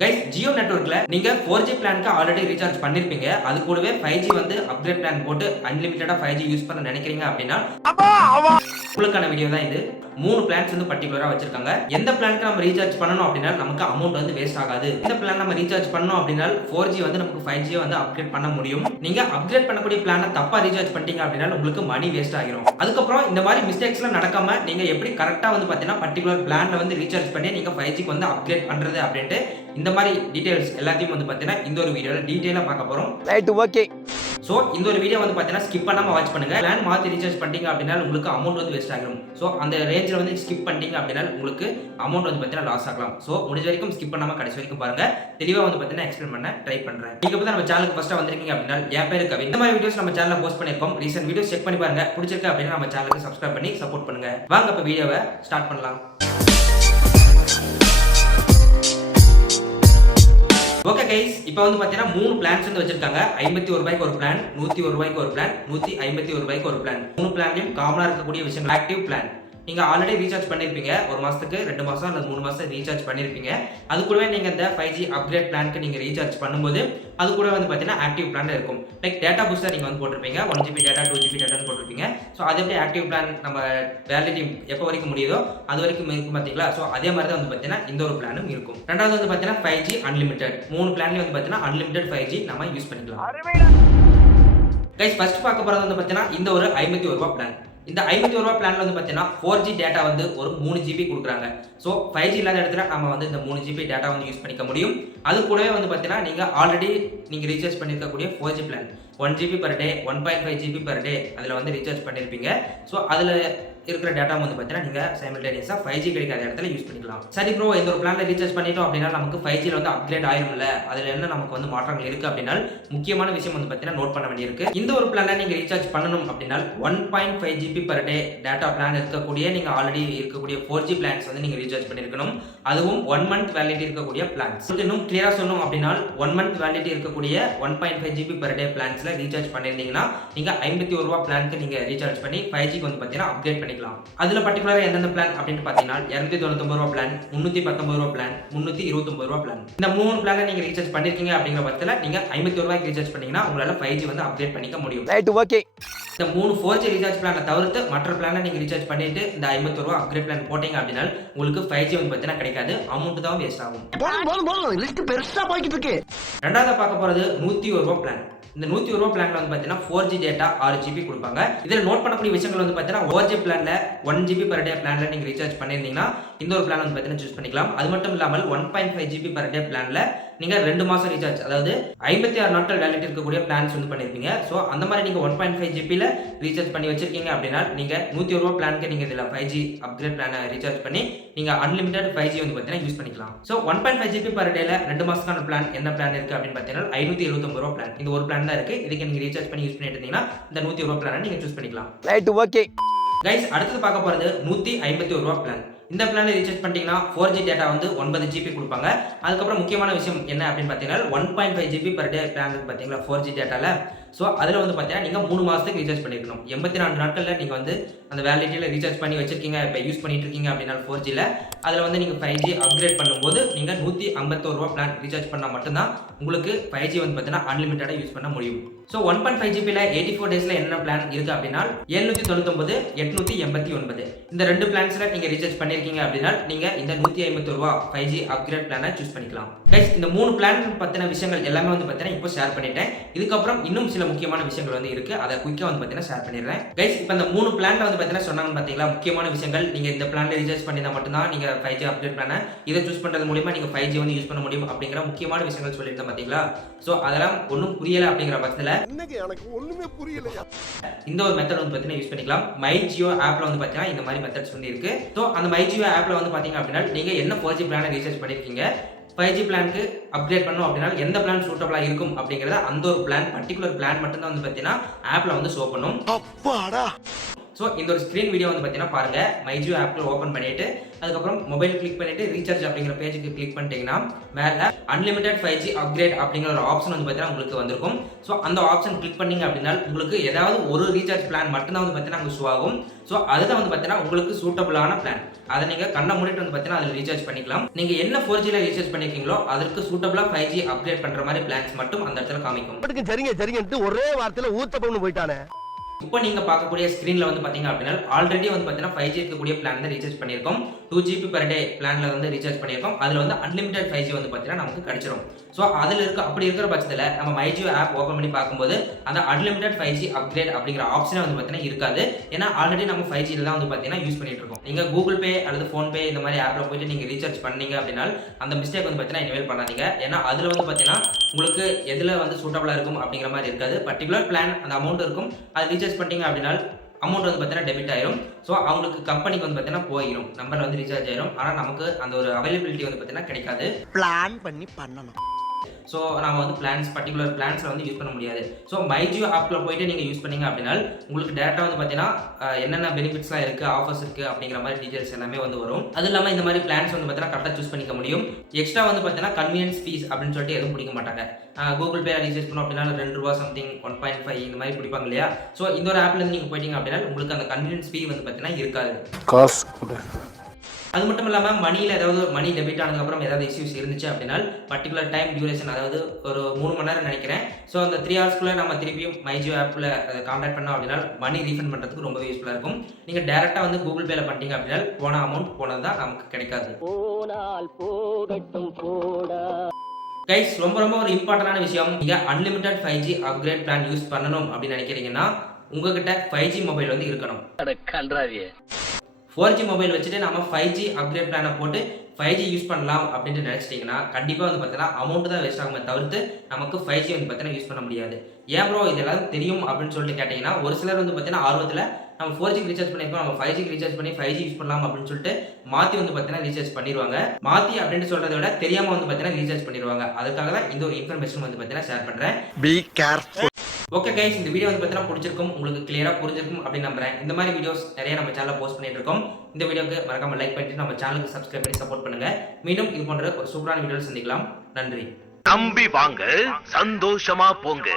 Guys, Jio நெட்வொர்க்ல நீங்க 4G பிளானுக்கு already recharge பண்ணிருப்பீங்க. அது கூடவே 5G வந்து அப்கிரேட் பிளான் போட்டு அன்லிமிட்டடா 5G யூஸ் பண்ண நினைக்கிறீங்க அப்படின்னா உங்களுக்கான வீடியோ தான் இது. 3 பிளான்ஸ் வந்து பர்టిక్యులரா வச்சிருக்காங்க. எந்த பிளானுக்கு நம்ம ரீசார்ஜ் பண்ணனும் அப்படினா நமக்கு அமௌண்ட் வந்து வேஸ்ட் ஆகாது. எந்த பிளான் நம்ம ரீசார்ஜ் பண்ணனும் அப்படினா 4G வந்து நமக்கு 5G வந்து அப்கிரேட் பண்ண முடியும். நீங்க அப்கிரேட் பண்ணக்கூடிய பிளானை தப்பா ரீசார்ஜ் பண்ணிட்டீங்க அப்படினா உங்களுக்கு மணி வேஸ்ட் ஆகிரும். அதுக்கு அப்புறம் இந்த மாதிரி மிஸ்டேக்ஸ்லாம் நடக்காம நீங்க எப்படி கரெக்ட்டா வந்து பாத்தீங்கன்னா பர்టిక్యులர் பிளான்ல வந்து ரீசார்ஜ் பண்ணி நீங்க 5G க்கு வந்து அப்கிரேட் பண்றது அப்படினு இந்த மாதிரி டீடைல்ஸ் எல்லாத்தையும் வந்து பாத்தீங்கன்னா இந்த ஒரு வீடியோல டீடைலா பார்க்க போறோம். Right, okay. சோ இந்த ஒரு வீடியோ வந்து பாத்தீங்கன்னா ஸ்கிப் பண்ணாம வாட்ச் பண்ணுங்க. பிளான் மாத்தி ரீசார்ஜ் பண்ணிட்டீங்க அப்படினா உங்களுக்கு அமௌண்ட் வந்து வேஸ்ட் ஆகும். சோ அந்த ரேஞ்சில வந்து ஸ்கிப் பண்ணிட்டீங்க அப்படினா உங்களுக்கு அமௌண்ட் வந்து பாத்தீங்கன்னா லாஸ் ஆகலாம். சோ முடிஞ்ச வரைக்கும் ஸ்கிப் பண்ணாம கடைசி வரைக்கும் பாருங்க. தெளிவா வந்து பாத்தீங்கன்னா எக்ஸ்பிளைன் பண்ண ட்ரை பண்றேன். நீங்க இப்ப நம்ம சேனலுக்கு ஃபர்ஸ்டா வந்திருக்கீங்க அப்படினா என் பேரு கவின். இந்த மாதிரி வீடியோஸ் நம்ம சேனல்ல போஸ்ட் பண்ணிருக்கோம். ரீசன்ட் வீடியோஸ் செக் பண்ணி பாருங்க. பிடிச்சிருக்கு அப்படினா நம்ம சேனலுக்கு சப்ஸ்கிரைப் பண்ணி சப்போர்ட் பண்ணுங்க. வாங்க இப்ப வீடியோவை ஸ்டார்ட் பண்ணலாம். ஓகே கைஸ், இப்போ வந்து பாத்தீங்கன்னா 3 பிளான்ஸ் வந்து வச்சிருக்காங்க. 51 ரூபாய்க்கு ஒரு பிளான், 101 ரூபாய்க்கு ஒரு பிளான், 151 ரூபாய்க்கு ஒரு பிளான். 3 பிளான்லயும் காமனா இருக்கக்கூடிய விஷயம் ஆக்டிவ் பிளான். நீங்க ஆல்ரெடி ரீசார்ஜ் பண்ணிருப்பீங்க. ஒரு மாசத்துக்கு 2 மாசம் அல்லது 3 மாசம் ரீசார்ஜ் பண்ணிருப்பீங்க. அது கூடவே நீங்க இந்த 5G அப்கிரேட் பிளானுக்கு நீங்க ரீசார்ஜ் பண்ணும்போது அது கூட வந்து பாத்தீங்கன்னா ஆக்டிவ் பிளான் இருக்கும். லைக் டேட்டா பூஸ்டர் நீங்க வந்து போட்டுருப்பீங்க. 1GB data 2GB டேட்டான்னு போட்டுருப்பீங்க. ஸோ அது எப்படி ஆக்டிவ் பிளான் நம்ம வேலிடிட்டி எப்போ வரைக்கும் முடியுதோ அது வரைக்கும் இருக்கும் பாத்தீங்களா. ஸோ அதே மாதிரி தான் வந்து பாத்தீங்கன்னா இந்த ஒரு பிளானும் இருக்கும். ரெண்டாவது வந்து பாத்தீங்கன்னா 5G அன்லிமிட்டட். 3 பிளான்லயும் வந்து பாத்தீங்கன்னா அன்லிமிட்டட் 5G நம்ம யூஸ் பண்ணிக்கலாம். கைஸ், ஃபர்ஸ்ட் பார்க்க போறது வந்து பாத்தீங்கன்னா இந்த ஒரு 51 ரூபாய் பிளான். இந்த 51 ரூபாய் பிளான்ல வந்து பாத்தீங்கன்னா 4G டேட்டா வந்து ஒரு 3GB கொடுக்குறாங்க. ஸோ 5G இல்லாத இடத்துல நம்ம வந்து இந்த 3GB டேட்டா வந்து யூஸ் பண்ணிக்க முடியும். அது கூடவே வந்து பாத்தீங்கன்னா நீங்க ஆல்ரெடி நீங்க ரீசார்ஜ் பண்ணிருக்கக்கூடிய 4G plan 1GB per day 1.5GB per day அதில் வந்து ரீசார்ஜ் பண்ணிருப்பீங்க. ஸோ அதில் இருக்கிற டேட்டா வந்து பார்த்தீங்கன்னா நீங்கள் சைமல்டேனியஸாக 5G கிடைக்காத இடத்துல யூஸ் பண்ணிக்கலாம். சரி ப்ரோ, இந்த ஒரு பிளானில் ரீசார்ஜ் பண்ணிட்டோம் அப்படின்னா நமக்கு 5Gல வந்து அப்கிரேட் ஆயிரும்ல, அதில் என்ன நமக்கு வந்து மாற்றங்கள் இருக்குது அப்படின்னா முக்கியமான விஷயம் வந்து பார்த்தீங்கன்னா நோட் பண்ண வேண்டியிருக்கு. இந்த ஒரு பிளானில் நீங்கள் ரீசார்ஜ் பண்ணணும் அப்படின்னா 1.5GB per day data plan இருக்கக்கூடிய நீங்கள் ஆல்ரெடி இருக்கக்கூடிய 4G பிளான்ஸ் வந்து நீங்கள் ரீசார்ஜ் பண்ணியிருக்கணும். அதுவும் 1 month வேலிடிட்டி இருக்கக்கூடிய பிளான்ஸ். இன்னும் கிளியராக சொல்லணும் அப்படின்னா 1 month வேலிடிட்டி இருக்கக்கூடிய 1.5GB per day பிளான்ஸ்ல ரீசார்ஜ் பண்ணியிருந்தீங்கன்னா நீங்கள் 51 ரூபாய் பிளானுக்கு நீங்கள் ரீசார்ஜ் பண்ணி 5Gக்கு வந்து பார்த்தீங்கன்னா அப்கிரேட் பண்ணி அதுல பர்టిక్యులரா எந்தெந்த பிளான் அப்படினு பாத்தீங்கன்னா 299 ரூபாய் பிளான், 319 ரூபாய் பிளான், 329 ரூபாய் பிளான். இந்த 3 பிளானை நீங்க ரீசார்ஜ் பண்ணிருக்கீங்க அப்படிங்கிற பட்சத்துல நீங்க 51 ரூபாய்க்கு ரீசார்ஜ் பண்ணீங்கன்னா உங்களால 5G வந்து அப்டேட் பண்ணிக்க முடியும். Right, okay. இந்த 3 4G ரீசார்ஜ் பிளானை தவிர்த்து மற்ற பிளானை நீங்க ரீசார்ஜ் பண்ணிட்டு இந்த 51 ரூபாய் அப்கிரேட் பிளான் போட்டீங்க அப்படினா உங்களுக்கு 5G வந்து பாத்தீங்கன்னா கிடைக்காது. அமௌண்ட் தான் வேஸ்ட் ஆகும். லிஸ்ட் பெருசா போயிட்டு இருக்கு. ரெண்டாவது பார்க்க போறது 101 ரூபாய் பிளான். இந்த 101 ரூபாய் பிளான்ல வந்து பாத்தீங்கன்னா 4G டேட்டா 6GB கொடுப்பாங்க. இதுல நோட் பண்ணக்கூடிய விஷயங்கள் வந்து பாத்தீங்கன்னா 4G பிளான்ல 1GB per day பிளான்ல நீங்க ரீசார்ஜ் பண்ணிருந்தீங்கன்னா இந்த ஒரு பிளான் வந்து பாத்தீங்கன்னா சூஸ் பண்ணிக்கலாம். அது மட்டும் இல்லாமல் 1.5GB per day பிளான்ல நீங்க 2 மாசம் ரீசார்ஜ், அதாவது 56 நாட்கள் வேலிடிட்டி இருக்கக்கூடிய பிளான்ஸ் வந்து பண்ணிருப்பீங்க. சோ அந்த மாதிரி நீங்க 1.5GB ல ரீசார்ஜ் பண்ணி வச்சிருக்கீங்க அப்படின்னா நீங்க 101 ரூபாய் பிளானுக்கு நீங்க இதுல 5G அப்கிரேட் பிளானை ரீசார்ஜ் பண்ணி நீங்க அன்லிமிட்டட் 5G வந்து பாத்தீங்கன்னா யூஸ் பண்ணிக்கலாம். சோ 1.5GB per day ல 2 மாசத்துக்கான பிளான் என்ன பிளான் இருக்கு அப்படின்னு பாத்தீங்கன்னா 579 ரூபாய் பிளான். இந்த ஒரு பிளான் தான் இருக்கு. இதுக்கு நீங்க ரீசார்ஜ் பண்ணி யூஸ் பண்ணிட்டு இருந்தீங்கன்னா இந்த 101 ரூபாய் பிளானை நீங்க சூஸ் பண்ணிக்கலாம். Right, okay. கைஸ், அடுத்து பார்க்க போறது 151 ரூபாய் பிளான். இந்த பிளானை ரீசார்ஜ் பண்ணிட்டீங்கன்னா 4G டேட்டா வந்து 9GB கொடுப்பாங்க. அதுக்கப்புறம் முக்கியமான விஷயம் என்ன அப்படின்னு பார்த்தீங்கன்னா 1.5GB per day பிளான் பார்த்தீங்களா 4G டேட்டால. ஸோ அதில் வந்து பார்த்தீங்கன்னா நீங்கள் 3 மாதத்துக்கு ரீசார்ஜ் பண்ணிருக்கணும். 84 நாட்களில் நீங்கள் வந்து அந்த வேலிடிட்டியில் ரீசார்ஜ் பண்ணி வச்சிருக்கீங்க, இப்போ யூஸ் பண்ணிட்டு இருக்கீங்க அப்படின்னா 4Gல அதில் வந்து நீங்கள் 5G அப்கிரேட் பண்ணும்போது நீங்கள் 151 ரூபாய் பிளான் ரீசார்ஜ் பண்ணால் மட்டும்தான் உங்களுக்கு 5G வந்து பார்த்தீங்கன்னா அன்லிமிட்டடாக யூஸ் பண்ண முடியும். ஸோ 1.5GBல 84 டேஸில் என்ன பிளான் இருக்குது அப்படின்னா 799 889 இந்த 2 பிளான்ஸில் நீங்கள் ரீசார்ஜ் பண்ணியிருக்கீங்க அப்படின்னா நீங்கள் இந்த 151 ரூபாய் 5G அப்கிரேட் பிளானை சூஸ் பண்ணிக்கலாம். கைஸ், இந்த 3 பிளான் பற்றின விஷயங்கள் எல்லாமே வந்து பார்த்தீங்கன்னா இப்போ ஷேர் பண்ணிட்டேன். இதுக்கப்புறம் இன்னும் சில முக்கியமான விஷயங்கள் வந்து இருக்கு. அதை குயிக்கா வந்து பார்த்தீங்கன்னா ஷேர் பண்ணிடுறேன். கைஸ், இப்போ இந்த 3 பிளான்ல வந்து பார்த்தீங்கன்னா சொன்னாங்கன்னு பார்த்தீங்களா முக்கியமான விஷயங்கள். நீங்க இந்த பிளான்ல ரீசார்ஜ் பண்ணினா மட்டும்தான் நீங்க 5G அப்டேட் பிளானை இதை சூஸ் பண்றது மூலமா நீங்க 5G வந்து யூஸ் பண்ண முடியும் அப்படிங்கிற முக்கியமான விஷயங்கள் சொல்லியிருந்தேன் பார்த்தீங்களா. ஸோ அதெல்லாம் ஒன்றும் புரியல அப்படிங்கிற பட்சத்தில் எனக்கு ஒண்ணுமே புரியலையா இந்த ஒரு மெத்தட் வந்து பார்த்தீங்கன்னா யூஸ் பண்ணிக்கலாம். மை ஜியோ ஆப்ல வந்து பார்த்தீங்கன்னா இந்த மாதிரி மெத்தட்ஸ் வந்து இருக்கு. ஸோ அந்த மை ஜியோ ஆப்ல வந்து பார்த்தீங்க அப்படின்னா நீங்க என்ன 4G பிளானை ரீசார்ஜ் பண்ணிருக்கீங்க, 5G பிளானுக்கு அப்கிரேட் பண்ணணும் அப்படின்னா எந்த பிளான் சூட்டபிளா இருக்கும் அப்படிங்கறத அந்த ஒரு பிளான் பர்టిక్యులர் பிளான் மட்டும் தான் வந்து பார்த்தீங்கன்னா ஆப்ல வந்து ஷோ பண்ணும். ஸோ இந்த ஒரு ஸ்க்ரீன் வீடியோ வந்து பார்த்தீங்கன்னா பாருங்க, மைஜியோ ஆப்பில் ஓப்பன் பண்ணிட்டு அதுக்கப்புறம் மொபைல் கிளிக் பண்ணிட்டு ரீசார்ஜ் அப்படிங்கிற பேஜுக்கு கிளிக் பண்ணிட்டீங்கன்னா மேலே அன்லிமிட்டட் 5G அப்கிரேட் அப்படிங்கிற ஒரு ஆப்ஷன் வந்து பார்த்தீங்கன்னா உங்களுக்கு வந்திருக்கும். ஸோ அந்த ஆப்ஷன் கிளிக் பண்ணீங்க அப்படின்னா உங்களுக்கு ஏதாவது ஒரு ரீசார்ஜ் பிளான் மட்டும்தான் வந்து பார்த்தீங்கன்னா அங்கே ஷோ ஆகும். ஸோ அதுதான் வந்து பார்த்தீங்கன்னா உங்களுக்கு சூட்டபிளான பிளான். அதை நீங்கள் கண்ணை மூடிட்டு வந்து பார்த்தீங்கன்னா அதில் ரீசார்ஜ் பண்ணிக்கலாம். நீங்கள் என்ன 4Gல ரீசார்ஜ் பண்ணிருக்கீங்களோ அதற்கு சூட்டபிளாக 5G அப்கிரேட் பண்ணுற மாதிரி பிளான்ஸ் மட்டும் அந்த இடத்துல காமிக்கும். சரிங்க ஒரே வார்த்தையில ஊத்தப்பம்னு போயிட்டானே. இப்போ நீங்க பார்க்கக்கூடிய ஸ்கிரீன்ல வந்து பாத்தீங்க அப்படின்னா ஆல்ரெடி வந்து பாத்தீங்கன்னா 5G இருக்கக்கூடிய பிளான் தான் ரீசார்ஜ் பண்ணியிருக்கோம். 2GB per day பிளான்ல வந்து ரீசார்ஜ் பண்ணியிருக்கோம். அதுல வந்து அன்லிமிட்டட் 5G வந்து பாத்தீங்கன்னா நமக்கு கிடைச்சிரும். ஸோ அதில் அப்படி இருக்கிற பட்சத்தில் நம்ம மைஜியோ ஆப் ஓப்பன் பண்ணி பார்க்கும்போது அந்த அன்லிமிட்டட் 5G அப்கிரேட் அப்படிங்கிற ஆப்ஷனே வந்து பார்த்தீங்கன்னா இருக்காது. ஏன்னா ஆல்ரெடி நம்ம 5Gல தான் வந்து பார்த்தீங்கன்னா யூஸ் பண்ணிட்டு இருக்கோம். நீங்கள் கூகுள் பே அல்லது ஃபோன்பே இந்த மாதிரி ஆப்பில் போயிட்டு நீங்கள் ரீசார்ஜ் பண்ணீங்க அப்படின்னா அந்த மிஸ்டேக் வந்து பார்த்தீங்கன்னா இனிமேல் பண்ணாதீங்க. ஏன்னா அதில் வந்து பார்த்தீங்கன்னா உங்களுக்கு எதில் வந்து சூட்டபிளாக இருக்கும் அப்படிங்கிற மாதிரி இருக்காது. பர்டிகுலர் பிளான் அந்த அமௌண்ட் இருக்கும். அது ரீசார்ஜ் பண்ணிட்டீங்க அப்படின்னா அமௌண்ட் வந்து பார்த்தீங்கன்னா டெபிட் ஆயிரும். ஸோ அவங்களுக்கு கம்பெனிக்கு வந்து பார்த்தீங்கன்னா போயிடும், நம்பர் வந்து ரீசார்ஜ் ஆயிரும். ஆனால் நமக்கு அந்த ஒரு அவைலபிலிட்டி வந்து பார்த்தீங்கன்னா கிடைக்காது. பிளான் பண்ணி பண்ணணும். ஸோ நம்ம வந்து பர்டிகுலர் பிளான்ஸில் வந்து யூஸ் பண்ண முடியாது. ஸோ மைஜியோ ஆப்பில் போயிட்டு நீங்கள் யூஸ் பண்ணீங்க அப்படின்னா உங்களுக்கு டேரெக்டாக வந்து பார்த்தீங்கன்னா என்னென்ன பெனிஃபிட்ஸ்லாம் இருக்குது, ஆஃபர்ஸ் இருக்குது அப்படிங்கிற மாதிரி டீட்டெயில்ஸ் எல்லாமே வந்து வரும். அது இல்லாமல் இந்த மாதிரி பிளான்ஸ் வந்து பார்த்தீங்கன்னா கரெக்டாக சூஸ் பண்ணிக்க முடியும். எக்ஸ்ட்ரா வந்து பார்த்தீங்கன்னா கன்வீனியன்ஸ் ஃபீஸ் அப்படின்னு சொல்லிட்டு எதுவும் பிடிக்க மாட்டாங்க. கூகுள் பே ரீசார்ஜ் பண்ணோம் அப்படின்னா ₹2 சம்திங் 1.5 இந்த மாதிரி பிடிப்பாங்க இல்லையா. ஸோ இந்த ஒரு ஆப்லேருந்து நீங்கள் போயிட்டீங்க அப்படின்னா உங்களுக்கு அந்த கன்வீனியன்ஸ் ஃபீ வந்து பார்த்தீங்கன்னா இருக்காது. அது மட்டும் இல்லாமல் மணியில் ஏதாவது மணி டெபிட் ஆனதுக்கப்புறம் ஏதாவது இஷ்யூஸ் இருந்துச்சு அப்படின்னா பர்டிகுலர் டைம் டியூரேஷன், அதாவது ஒரு 3 மணி நேரம் நினைக்கிறேன். ஸோ அந்த 3 ஹவர்ஸ்க்குள்ளே நம்ம திருப்பியும் மைஜியோ ஆப்பில் கான்டாக்ட் பண்ணோம் அப்படின்னா மணி ரீஃபண்ட் பண்ணுறதுக்கு ரொம்பவே யூஸ்ஃபுல்லாக இருக்கும். நீங்கள் டேரெக்டாக வந்து கூகுள் பேல பண்ணிட்டீங்க அப்படின்னா போன அமௌண்ட் போனது தான் நமக்கு கிடைக்காது. கைஸ், ரொம்ப ஒரு இம்பார்ட்டன்டான விஷயம், நீங்கள் unlimited 5G upgrade plan use பண்ணணும் அப்படின்னு நினைக்கிறீங்கன்னா உங்ககிட்ட 5G மொபைல் வந்து இருக்கணும். 4G மொபைல் வச்சுட்டு நம்ம 5G அப்கிரேட் பிளானை போட்டு 5G யூஸ் பண்ணலாம் அப்படின்ட்டு நினச்சிட்டிங்கன்னா கண்டிப்பாக வந்து பார்த்தீங்கன்னா அமௌண்ட் தான் வேஸ்ட் ஆகுமே தவிர்த்து நமக்கு 5G வந்து பார்த்தீங்கன்னா யூஸ் பண்ண முடியாது. ஏன் ப்ரோ இதெல்லாம் தெரியும் அப்படின்னு சொல்லிட்டு கேட்டிங்கன்னா ஒரு சிலர் வந்து பார்த்தீங்கன்னா ஆர்வத்தில் நம்ம 4G ரீசார்ஜ் பண்ணியிருக்கோம், நம்ம 5G ரீசார்ஜ் பண்ணி 5G யூஸ் பண்ணலாம் அப்படின்னு சொல்லிட்டு மாற்றி வந்து பார்த்தீங்கன்னா ரீசார்ஜ் பண்ணிடுவாங்க. மாற்றி அப்படின்னு சொல்கிறத விட தெரியாமல் வந்து பார்த்தீங்கன்னா ரீசார்ஜ் பண்ணிடுவாங்க. அதுக்காக தான் இந்த ஒரு இன்ஃபர்மேஷன் வந்து பார்த்தீங்கன்னா ஷேர் பண்ணுறேன். Be careful. ஓகே கைஸ், இந்த வீடியோ வந்து பார்த்தீங்கன்னா பிடிச்சிருக்கும், உங்களுக்கு கிளியராக புரிஞ்சிருக்கும் அப்படின்னு நம்புறேன். இந்த மாதிரி வீடியோஸ் நிறைய நம்ம சேனலில் போஸ்ட் பண்ணிட்டு இருக்கோம். இந்த வீடியோக்கு மறக்காம லைக் பண்ணிட்டு நம்ம சேனலுக்கு சப்ஸ்கிரைப் பண்ணி சப்போர்ட் பண்ணுங்க. மீண்டும் இது போன்ற ஒரு சூப்பரான வீடியோவில் சந்திக்கலாம். நன்றி. நம்பி வாங்க, சந்தோஷமா போங்க.